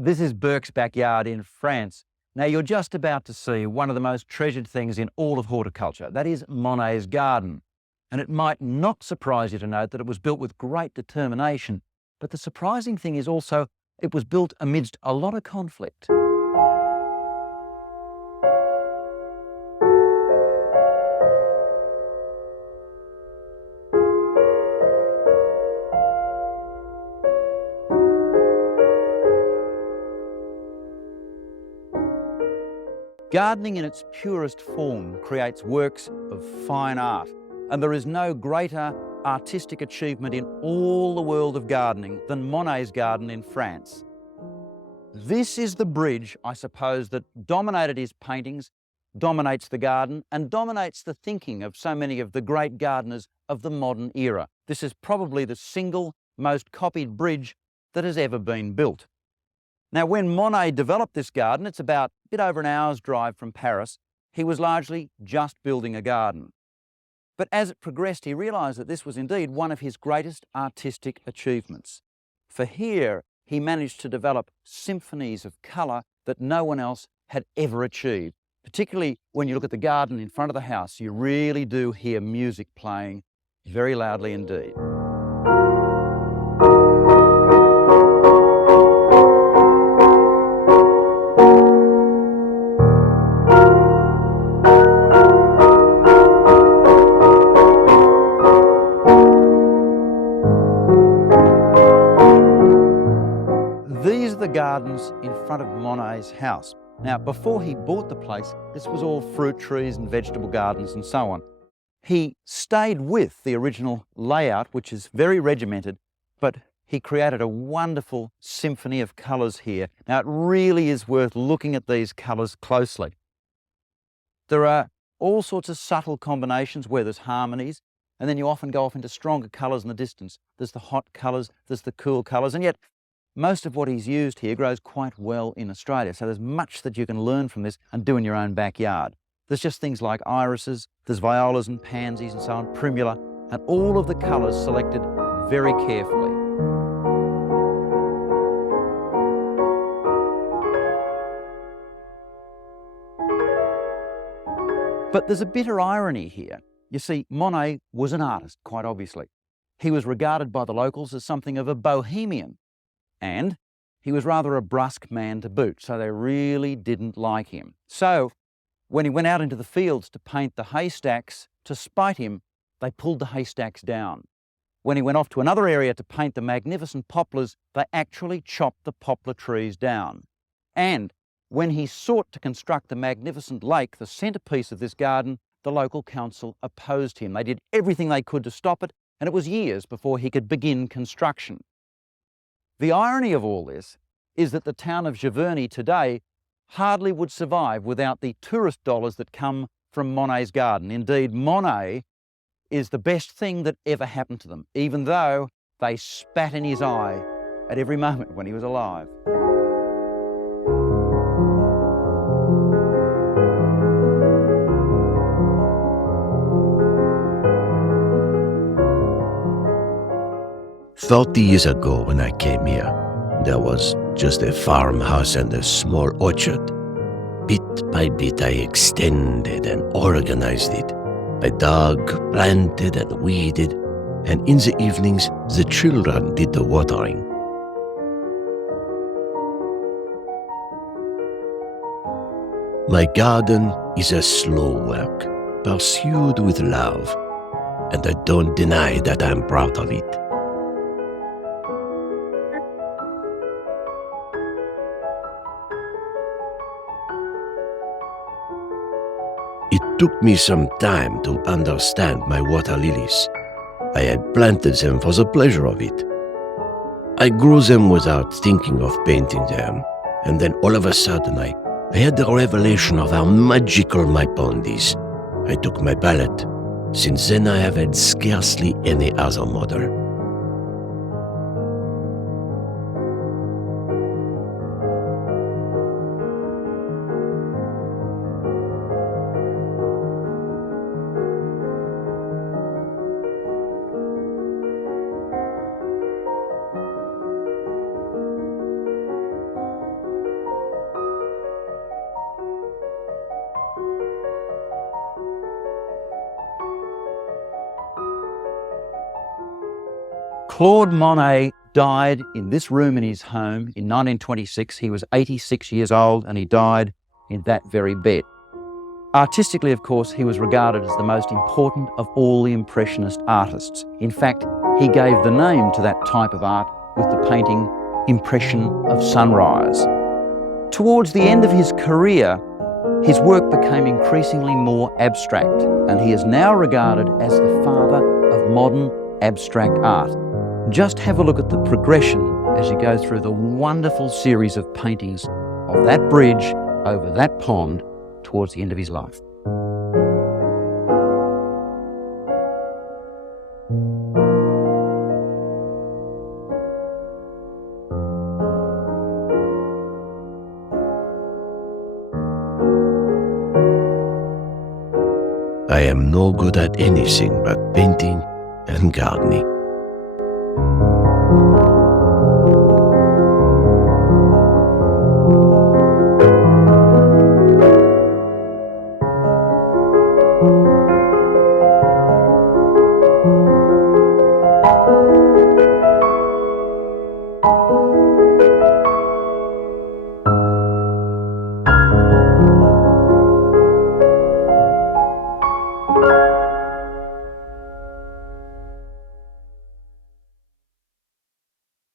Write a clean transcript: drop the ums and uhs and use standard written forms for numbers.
This is Burke's backyard in France. Now you're just about to see one of the most treasured things in all of horticulture. That is Monet's garden. And it might not surprise you to note that it was built with great determination. But the surprising thing is also it was built amidst a lot of conflict. Gardening in its purest form creates works of fine art, and there is no greater artistic achievement in all the world of gardening than Monet's garden in France. This is the bridge, I suppose, that dominated his paintings, dominates the garden, and dominates the thinking of so many of the great gardeners of the modern era. This is probably the single most copied bridge that has ever been built. Now, when Monet developed this garden, it's about a bit over an hour's drive from Paris, he was largely just building a garden. But as it progressed, he realised that this was indeed one of his greatest artistic achievements. For here, he managed to develop symphonies of colour that no one else had ever achieved. Particularly when you look at the garden in front of the house, you really do hear music playing very loudly indeed. These are the gardens in front of Monet's house. Now, before he bought the place, this was all fruit trees and vegetable gardens and so on. He stayed with the original layout, which is very regimented, but he created a wonderful symphony of colours here. Now, it really is worth looking at these colours closely. There are all sorts of subtle combinations where there's harmonies, and then you often go off into stronger colours in the distance. There's the hot colours, there's the cool colours, and yet most of what he's used here grows quite well in Australia, so there's much that you can learn from this and do in your own backyard. There's just things like irises, there's violas and pansies and so on, primula, and all of the colours selected very carefully. But there's a bitter irony here. You see, Monet was an artist, quite obviously. He was regarded by the locals as something of a bohemian, and he was rather a brusque man to boot, so they really didn't like him. So, when he went out into the fields to paint the haystacks, to spite him, they pulled the haystacks down. When he went off to another area to paint the magnificent poplars, they actually chopped the poplar trees down. And when he sought to construct the magnificent lake, the centrepiece of this garden, the local council opposed him. They did everything they could to stop it, and it was years before he could begin construction. The irony of all this is that the town of Giverny today hardly would survive without the tourist dollars that come from Monet's garden. Indeed, Monet is the best thing that ever happened to them, even though they spat in his eye at every moment when he was alive. "30 years ago when I came here, there was just a farmhouse and a small orchard. Bit by bit I extended and organized it. I dug, planted and weeded, and in the evenings the children did the watering. My garden is a slow work, pursued with love, and I don't deny that I'm proud of it. It took me some time to understand my water lilies. I had planted them for the pleasure of it. I grew them without thinking of painting them, and then all of a sudden I had the revelation of how magical my pond is. I took my palette. Since then I have had scarcely any other model. Claude Monet died in this room in his home in 1926. He was 86 years old and he died in that very bed. Artistically, of course, he was regarded as the most important of all the Impressionist artists. In fact, he gave the name to that type of art with the painting Impression of Sunrise. Towards the end of his career, his work became increasingly more abstract, and he is now regarded as the father of modern abstract art. Just have a look at the progression as you go through the wonderful series of paintings of that bridge over that pond towards the end of his life. I am no good at anything but painting and gardening.